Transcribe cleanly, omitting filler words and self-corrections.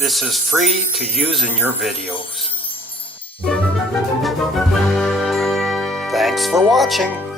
This is free to use in your videos. Thanks for watching.